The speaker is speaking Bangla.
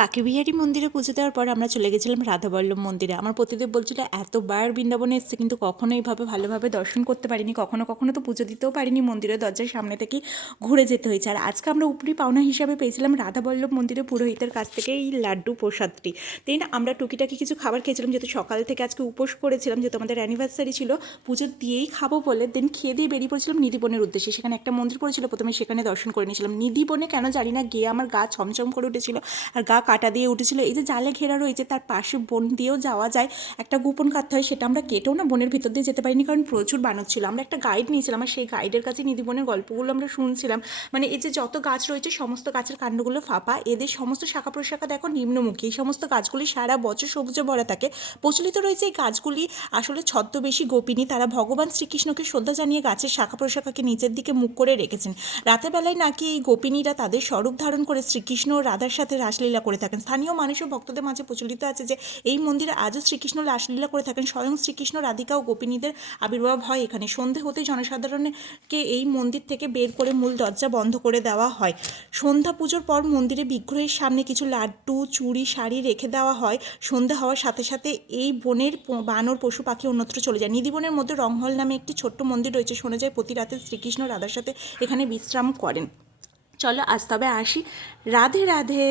পাখিবিহারী মন্দিরে পুজো দেওয়ার পর আমরা চলে গেছিলাম রাধাবল্লভ মন্দিরে। আমার পতিদেব বলছিল এতবার বৃন্দাবনে এসেছে কিন্তু কখনো এইভাবে ভালোভাবে দর্শন করতে পারিনি, কখনো কখনো তো পুজো দিতেও পারিনি, মন্দিরের দরজার সামনে থেকেই ঘুরে যেতে হয়েছে। আর আজকে আমরা উপরি পাওনা হিসাবে পেয়েছিলাম রাধাবল্লভ মন্দিরের পুরোহিতের কাছ থেকে এই লাড্ডু প্রসাদটি। তাই না, আমরা টুকিটাকি কিছু খাবার খেয়েছিলাম, যেহেতু সকাল থেকে আজকে উপোস করেছিলাম, যেহেতু আমাদের অ্যানিভার্সারি ছিল, পুজো দিয়েই খাবো বলে দেন খেয়ে দিয়ে বেরিয়ে পড়েছিলাম নিধিবনের উদ্দেশ্যে। সেখানে একটা মন্দির পড়েছিল, প্রথমে সেখানে দর্শন করে নিয়েছিলাম। নিধিবনে কেন জানি না গিয়ে আমার গা ছমছম করে উঠেছিল আর গা কাটা দিয়ে উঠেছিল। এই যে জালে ঘেরা রয়েছে তার পাশে বন দিয়েও যাওয়া যায়, একটা গোপন কাটতে হয়, সেটা আমরা কেটেও না বনের ভিতর দিয়ে যেতে পারিনি কারণ প্রচুর বানর ছিল। আমরা একটা গাইড নিয়েছিলাম আর সেই গাইডের কাছে নিধিবনের গল্পগুলো আমরা শুনছিলাম। মানে এই যে যত গাছ রয়েছে সমস্ত গাছের কাণ্ডগুলো ফাঁপা, এদের সমস্ত শাখা প্রশাখা দেখো নিম্নমুখী, এই সমস্ত গাছগুলি সারা বছর সবুজে ভরা থাকে। প্রচলিত রয়েছে এই গাছগুলি আসলে ছদ্মবেশী গোপিনী, তারা ভগবান শ্রীকৃষ্ণকে শ্রদ্ধা জানিয়ে গাছের শাখা প্রশাখাকে নিচের দিকে মুখ করে রেখেছেন। রাতের বেলায় নাকি এই গোপিনীরা তাদের স্বরূপ ধারণ করে শ্রীকৃষ্ণ ও রাধার সাথে রাসলীলা করে থাকেন। স্থানীয় মানুষ ও ভক্তদের মাঝে প্রচলিত আছে যে এই মন্দিরে আজও শ্রীকৃষ্ণ রাসলীলা করে থাকেন। স্বয়ং শ্রীকৃষ্ণ, রাধিকা ও গোপিনীদের আবির্ভাব হয় এখানে। সন্ধে হতেই জনসাধারণকে এই মন্দির থেকে বের করে মূল দরজা বন্ধ করে দেওয়া হয়। সন্ধ্যা পুজোর পর মন্দিরে বিগ্রহের সামনে কিছু লাড্ডু, চুড়ি, শাড়ি রেখে দেওয়া হয়। সন্ধ্যা হওয়ার সাথে সাথে এই বনের বানর, পশু পাখি অন্যত্র চলে যায়। নিধিবনের মধ্যে রংহল নামে একটি ছোট্ট মন্দির রয়েছে। শোনা যায় প্রতি রাতে শ্রীকৃষ্ণ রাধার সাথে এখানে বিশ্রাম করেন। চলো আজ তবে আসি। রাধে রাধে।